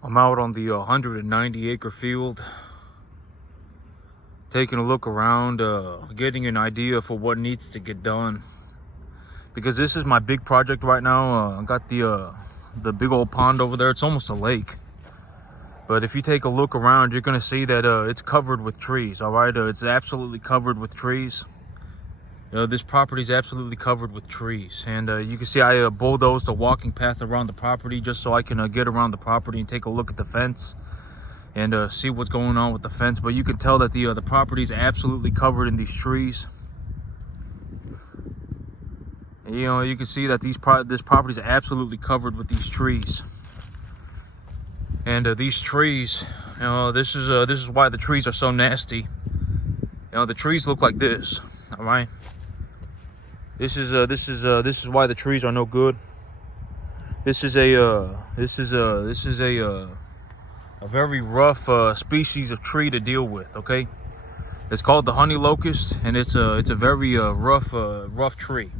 I'm out on the 190 acre field, taking a look around, getting an idea for what needs to get done. Because this is my big project right now. I got the big old pond over there. It's almost a lake. But if you take a look around, you're gonna see that it's covered with trees. All right, it's absolutely covered with trees. This property is absolutely covered with trees, and you can see I bulldozed a walking path around the property just so I can get around the property and take a look at the fence and see what's going on with the fence. But you can tell that the property is absolutely covered in these trees. And, you can see that this property is absolutely covered with these trees. And these trees, this is why the trees are so nasty. The trees look like this. All right. This is why the trees are no good. This is a very rough species of tree to deal with. Okay, it's called the honey locust, and it's a very rough tree.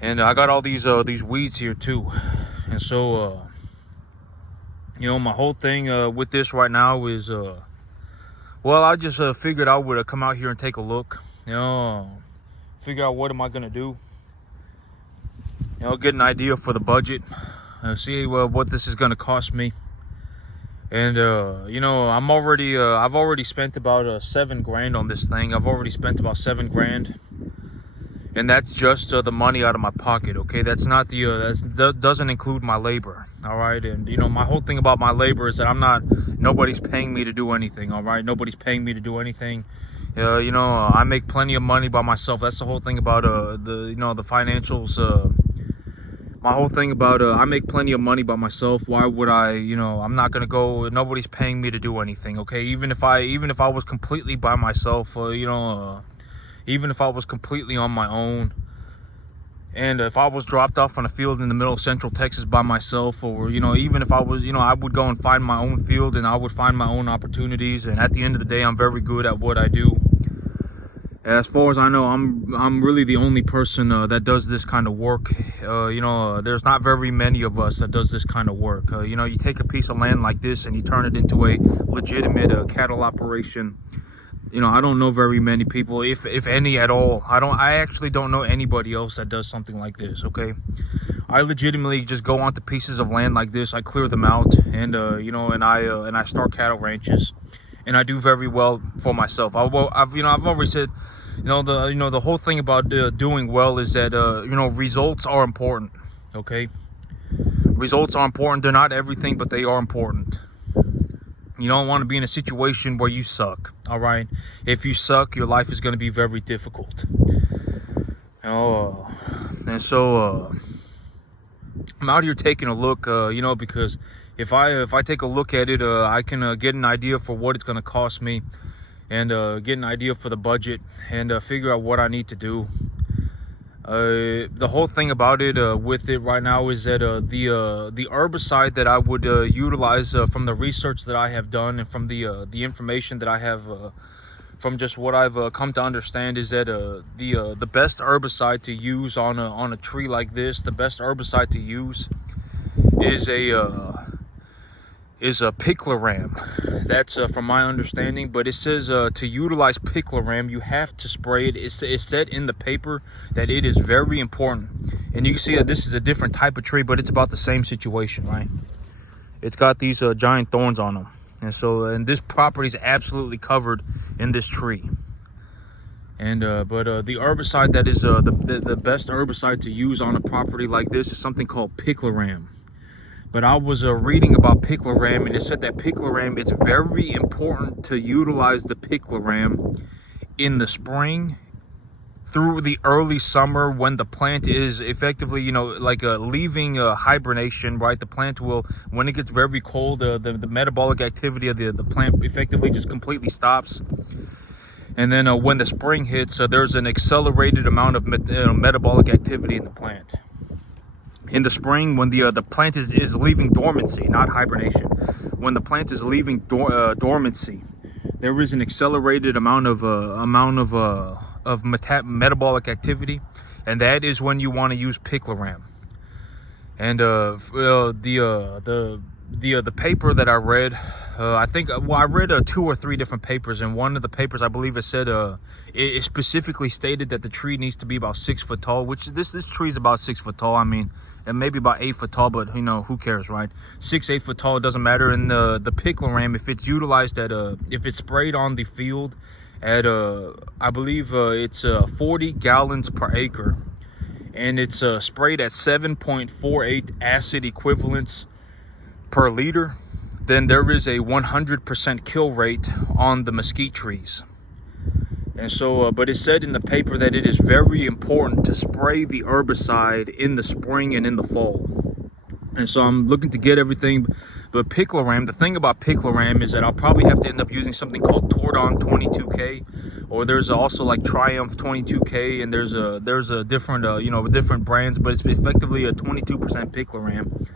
And I got all these weeds here too, and so my whole thing with this right now is well, I just figured I would come out here and take a look. Figure out what am I gonna do. Get an idea for the budget. See what this is gonna cost me. And I've already spent about $7 grand on this thing. I've already spent about $7 grand, and that's just the money out of my pocket. Okay, that's not that doesn't include my labor. All right, and my whole thing about my labor is that nobody's paying me to do anything. All right, nobody's paying me to do anything. I make plenty of money by myself. That's the whole thing about the financials. My whole thing about I make plenty of money by myself. Why would I? I'm not gonna go. Nobody's paying me to do anything. Okay, even if I was completely by myself, even if I was completely on my own, and if I was dropped off on a field in the middle of Central Texas by myself, or even if I was, I would go and find my own field, and I would find my own opportunities. And at the end of the day, I'm very good at what I do. As far as I know, I'm really the only person that does this kind of work. There's not very many of us that does this kind of work. You take a piece of land like this and you turn it into a legitimate cattle operation. I don't know very many people, if any at all. I actually don't know anybody else that does something like this. Okay, I legitimately just go onto pieces of land like this. I clear them out, and and I start cattle ranches, and I do very well for myself. I've already said, the whole thing about doing well is that results are important. Okay, results are important. They're not everything, but they are important. You don't want to be in a situation where you suck. All right, if you suck, your life is going to be very difficult. And so I'm out here taking a look, because if I take a look at it, I can get an idea for what it's going to cost me, and get an idea for the budget, and figure out what I need to do. The whole thing about it with it right now is that the herbicide that I would utilize from the research that I have done, and from the information that I have from just what I've come to understand, is that the best herbicide to use on a tree like this, the best herbicide to use is a picloram. That's from my understanding, but it says to utilize picloram, you have to spray it. It's said in the paper that it is very important. And you can see that this is a different type of tree, but it's about the same situation, right? It's got these giant thorns on them. And this property is absolutely covered in this tree. And but the herbicide that is the best herbicide to use on a property like this is something called picloram. But I was reading about picloram, and it said that picloram, it's very important to utilize the picloram in the spring through the early summer, when the plant is effectively, leaving hibernation, right? The plant will, when it gets very cold, the metabolic activity of the plant effectively just completely stops. And then when the spring hits, there's an accelerated amount of metabolic activity in the plant. In the spring, when the plant is leaving dormancy, not hibernation, when the plant is leaving dormancy, there is an accelerated amount of metabolic activity, and that is when you want to use picloram. And the paper that I read, I think, well, I read 2 or 3 different papers, and one of the papers, I believe it said, it specifically stated that the tree needs to be about 6 foot tall, which this tree is about 6 foot tall. I mean, and maybe about 8 foot tall, but you know, who cares, right? 8 foot tall, it doesn't matter. And the picloram, if it's utilized at if it's sprayed on the field at I believe it's 40 gallons per acre, and it's sprayed at 7.48 acid equivalents per liter, then there is a 100% kill rate on the mesquite trees. And so, but it said in the paper that it is very important to spray the herbicide in the spring and in the fall. And so I'm looking to get everything. But picloram, the thing about picloram is that I'll probably have to end up using something called Tordon 22K, or there's also like Triumph 22K, and there's a different you know, different brands, but it's effectively a 22% picloram.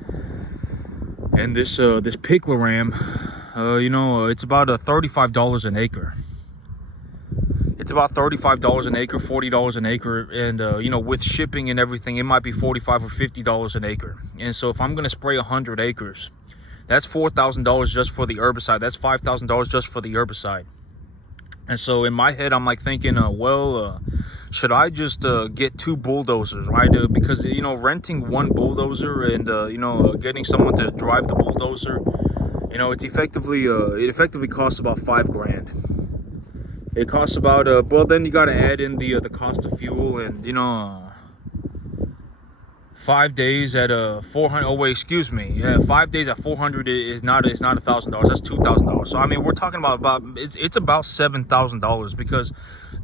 And this picloram, you know, it's about $35 an acre. It's about $35 an acre, $40 an acre, and you know, with shipping and everything, it might be $45 or $50 an acre. And so if I'm gonna spray 100 acres, that's $4,000 just for the herbicide. That's $5,000 just for the herbicide. And so in my head, I'm like thinking, should I just get 2 bulldozers, right? Because, you know, renting 1 bulldozer and you know, getting someone to drive the bulldozer, you know, it effectively costs about $5 grand. It costs about well, then you got to add in the cost of fuel, and you know, 5 days at 400. Oh wait, excuse me. Yeah, 5 days at 400 is not $1,000. That's $2,000. So I mean, we're talking about it's about $7,000, because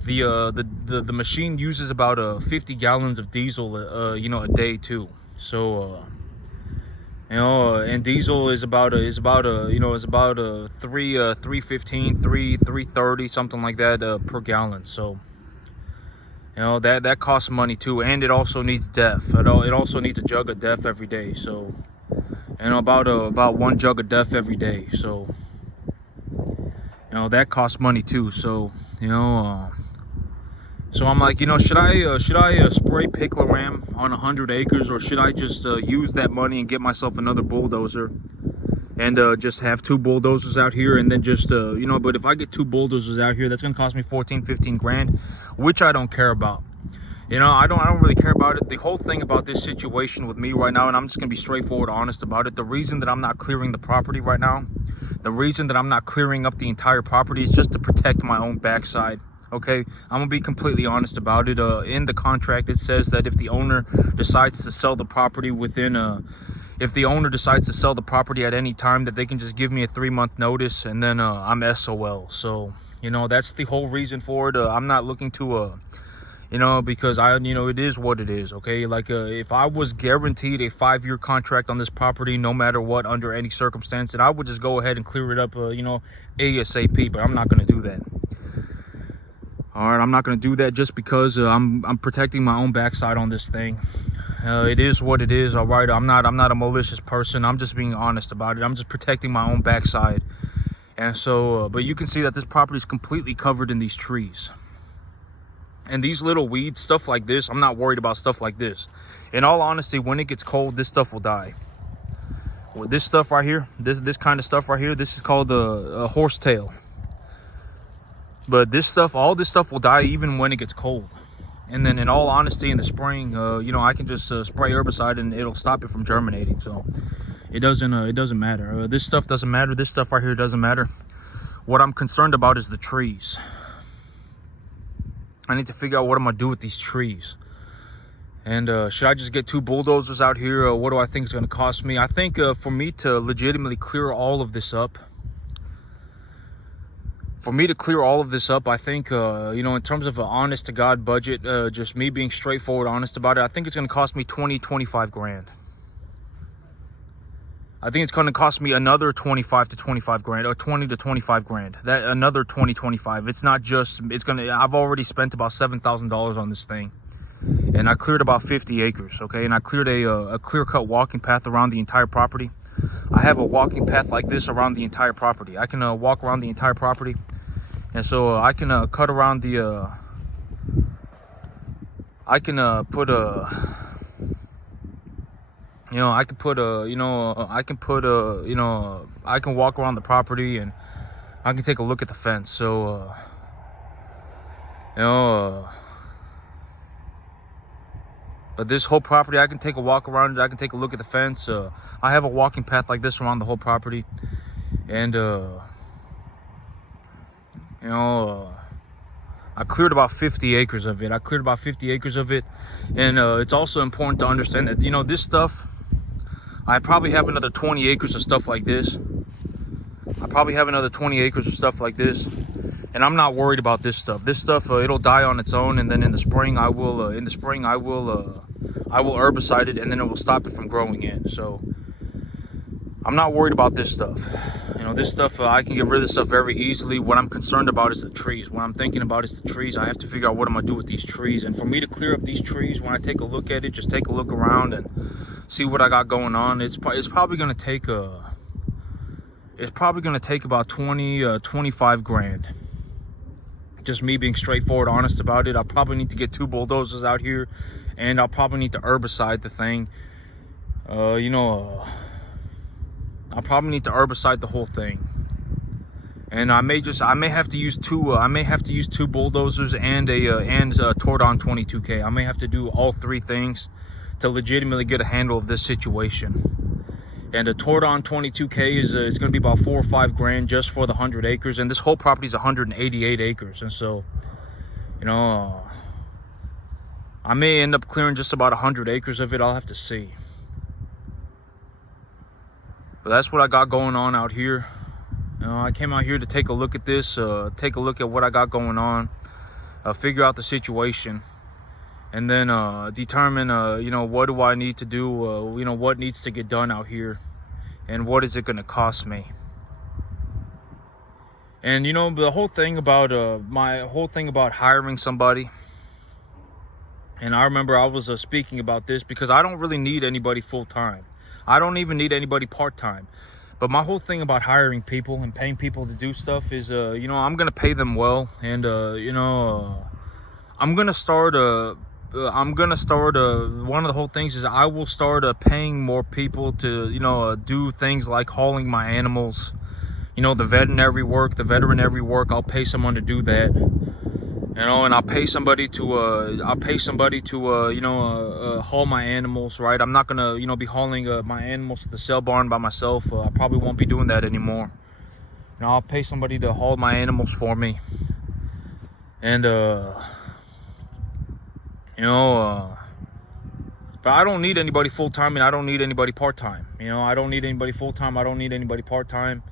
the machine uses about 50 gallons of diesel you know, a day too. So you know, and diesel is about you know, is about 315, 330, something like that per gallon. So you know, that costs money too, and it also needs DEF. It also needs a jug of DEF every day. So you know, about 1 jug of DEF every day. So you know, that costs money too. So you know, so I'm like, you know, should I spray picloram on 100 acres, or should I just use that money and get myself another bulldozer, and just have 2 bulldozers out here, and then just you know, but if I get 2 bulldozers out here, that's gonna cost me 14-15 grand, which I don't care about. You know, I don't really care about it. The whole thing about this situation with me right now, and I'm just gonna be straightforward, honest about it, the reason that I'm not clearing the property right now, the reason that I'm not clearing up the entire property, is just to protect my own backside. Okay, I'm gonna be completely honest about it. In the contract, it says that if the owner decides to sell the property if the owner decides to sell the property at any time, that they can just give me a 3-month notice, and then I'm SOL. So you know, that's the whole reason for it. I'm not looking to you know, because you know, it is what it is. Okay, like if I was guaranteed a 5-year contract on this property, no matter what, under any circumstance, then I would just go ahead and clear it up, you know, ASAP. But I'm not gonna do that. All right, I'm not going to do that, just because I'm protecting my own backside on this thing. It is what it is. All right, I'm not a malicious person. I'm just being honest about it. I'm just protecting my own backside. And so, but you can see that this property is completely covered in these trees. And these little weeds, stuff like this, I'm not worried about stuff like this. In all honesty, when it gets cold, this stuff will die. Well, this stuff right here, this kind of stuff right here, this is called a horsetail. But this stuff, all this stuff will die even when it gets cold. And then in all honesty, in the spring, you know, I can just spray herbicide and it'll stop it from germinating. So it doesn't matter. This stuff doesn't matter. This stuff right here doesn't matter. What I'm concerned about is the trees. I need to figure out what I'm gonna do with these trees. And should I just get 2 bulldozers out here? What do I think it's gonna cost me? I think for me to legitimately clear all of this up, I think, you know, in terms of an honest to God budget, just me being straightforward, honest about it, I think it's going to cost me 20-25 grand. I think it's going to cost me another 25 to 25 grand, or 20 to 25 grand. That another 20-25. It's not just, it's going to, I've already spent about $7,000 on this thing. And I cleared about 50 acres, okay? And I cleared a clear-cut walking path around the entire property. I have a walking path like this around the entire property. I can walk around the entire property. And so I can cut around the, I can put a, You know, I can put I can walk around the property and I can take a look at the fence. So, you know, but this whole property, I can take a walk around it. I can take a look at the fence. I have a walking path like this around the whole property. And, you know, I cleared about 50 acres of it. And it's also important to understand that, you know, this stuff, I probably have another 20 acres of stuff like this. And I'm not worried about this stuff. This stuff, it'll die on its own. And then in the spring, I will herbicide it, and then it will stop it from growing in. So I'm not worried about this stuff. You know, this stuff, I can get rid of this stuff very easily. What I'm concerned about is the trees. What I'm thinking about is the trees. I have to figure out what I'm gonna do with these trees. And for me to clear up these trees, when I take a look at it, just take a look around and see what I got going on. It's probably gonna take about 25 grand. Just me being straightforward, honest about it. I'll probably need to get 2 bulldozers out here, and I'll probably need to herbicide the thing. You know, I'll probably need to herbicide the whole thing. And I may have to use 2 bulldozers and a Tordon 22K. I may have to do all 3 things to legitimately get a handle of this situation. And a Tordon 22K is going to be about 4 or 5 grand just for the 100 acres. And this whole property is 188 acres. And so, you know, I may end up clearing just about 100 acres of it. I'll have to see. But that's what I got going on out here. You know, I came out here to take a look at this, take a look at what I got going on, figure out the situation, and then determine, you know, what do I need to do, you know, what needs to get done out here, and what is it going to cost me. And, you know, the whole thing about, hiring somebody, and I remember I was speaking about this because I don't really need anybody full-time. I don't even need anybody part-time. But my whole thing about hiring people and paying people to do stuff is, you know, I'm going to pay them well. And, you know, I'm going to start, one of the whole things is I will start paying more people to, you know, do things like hauling my animals. You know, the veterinary work, I'll pay someone to do that. You know, and I'll pay somebody to, you know, haul my animals, right? I'm not gonna, you know, be hauling my animals to the sale barn by myself. I probably won't be doing that anymore. You know, I'll pay somebody to haul my animals for me. And, you know, but I don't need anybody full-time, and I don't need anybody part-time. You know, I don't need anybody full-time. I don't need anybody part-time.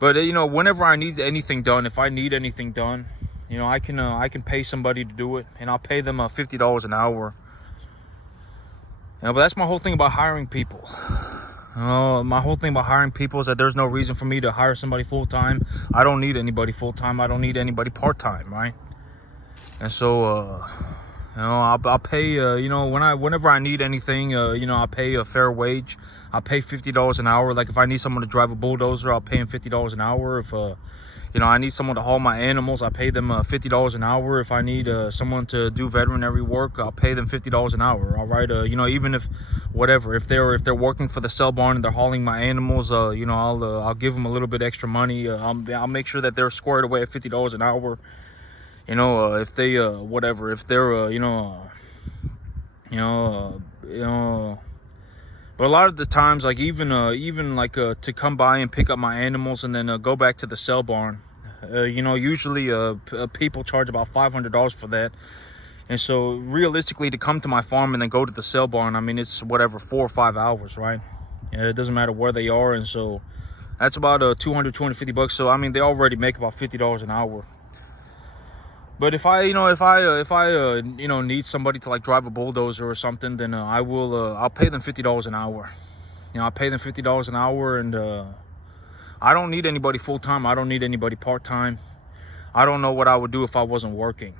But, you know, whenever I need anything done, if I need anything done, you know, I can pay somebody to do it, and I'll pay them $50 an hour. You know, but that's my whole thing about hiring people. My whole thing about hiring people is that there's no reason for me to hire somebody full-time. I don't need anybody full-time. I don't need anybody part-time, right? And so, you know, I'll pay, you know, whenever I need anything, you know, I'll pay a fair wage. I'll pay $50 an hour. Like if I need someone to drive a bulldozer, I'll pay him $50 an hour. If, you know, I need someone to haul my animals, I pay them $50 an hour. If I need someone to do veterinary work, I'll pay them $50 an hour. All right, you know, even if whatever, if they're working for the sale barn and they're hauling my animals, you know, I'll give them a little bit extra money. I'll make sure that they're squared away at $50 an hour. You know, if they whatever, if they're you know. But a lot of the times, like even like to come by and pick up my animals and then go back to the sale barn, you know, usually people charge about $500 for that. And so realistically, to come to my farm and then go to the sale barn, I mean, it's whatever, 4 or 5 hours, right? It doesn't matter where they are. And so that's about $250. So I mean, they already make about $50 an hour. But if I you know, need somebody to like drive a bulldozer or something, then I'll pay them $50 an hour. You know, I'll pay them $50 an hour, and I don't need anybody full-time. I don't need anybody part-time. I don't know what I would do if I wasn't working.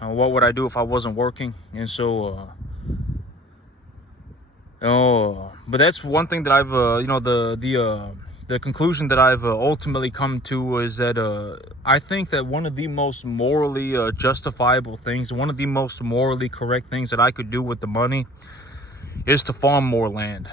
What would I do if I wasn't working? And so, but that's one thing that I've, you know, the the conclusion that I've ultimately come to is that I think that one of the most morally justifiable things, one of the most morally correct things that I could do with the money is to farm more land.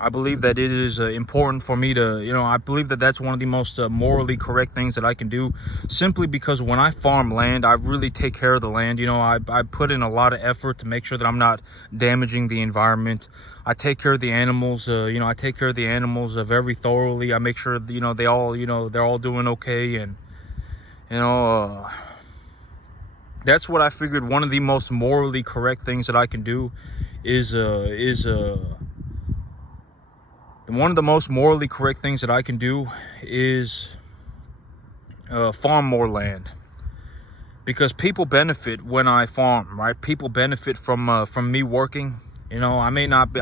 I believe that it is important for me to, I believe that that's one of the most morally correct things that I can do, simply because when I farm land, I really take care of the land. I put in a lot of effort to make sure that I'm not damaging the environment. I take care of the animals, I take care of the animals very thoroughly. I make sure, they all, they're all doing okay. And, that's what I figured one of the most morally correct things that I can do is one of the most morally correct things that I can do is farm more land, because people benefit when I farm, right? People benefit from me working. I may not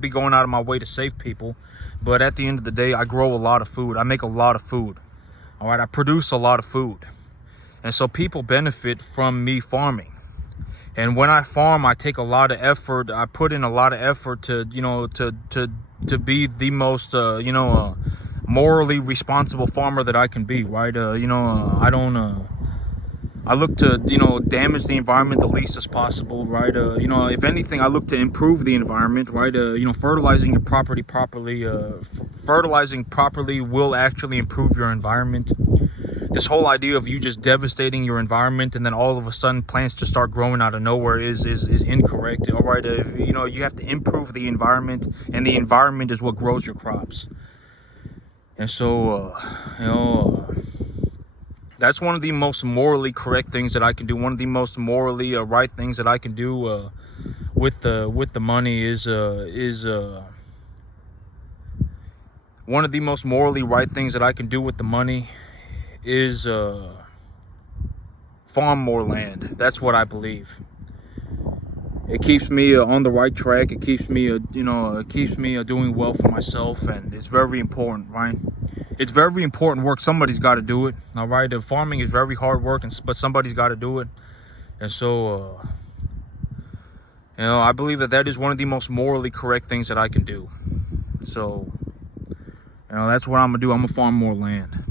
be going out of my way to save people, but at the end of the day, I grow a lot of food. I make a lot of food. All right, I produce a lot of food, and so people benefit from me farming. And when I farm, I take a lot of effort. I put in a lot of effort to to be the most morally responsible farmer that I can be, right? I look to damage the environment the least as possible, right? If anything, I look to improve the environment, right? Fertilizing your property properly, fertilizing properly will actually improve your environment. This whole idea of you just devastating your environment and then all of a sudden plants just start growing out of nowhere is incorrect. All right, you have to improve the environment, and the environment is what grows your crops. And so that's one of the most morally correct things that I can do. One of the most morally right things that I can do with the money is one of the most morally right things that I can do with the money is farm more land. That's what I believe. It keeps me on the right track. It keeps me doing well for myself, and it's very important, right? It's very important work. Somebody's got to do it. All right, farming is very hard work, but somebody's got to do it. And so I believe that is one of the most morally correct things that I can do. So that's what I'm gonna do. I'm gonna farm more land.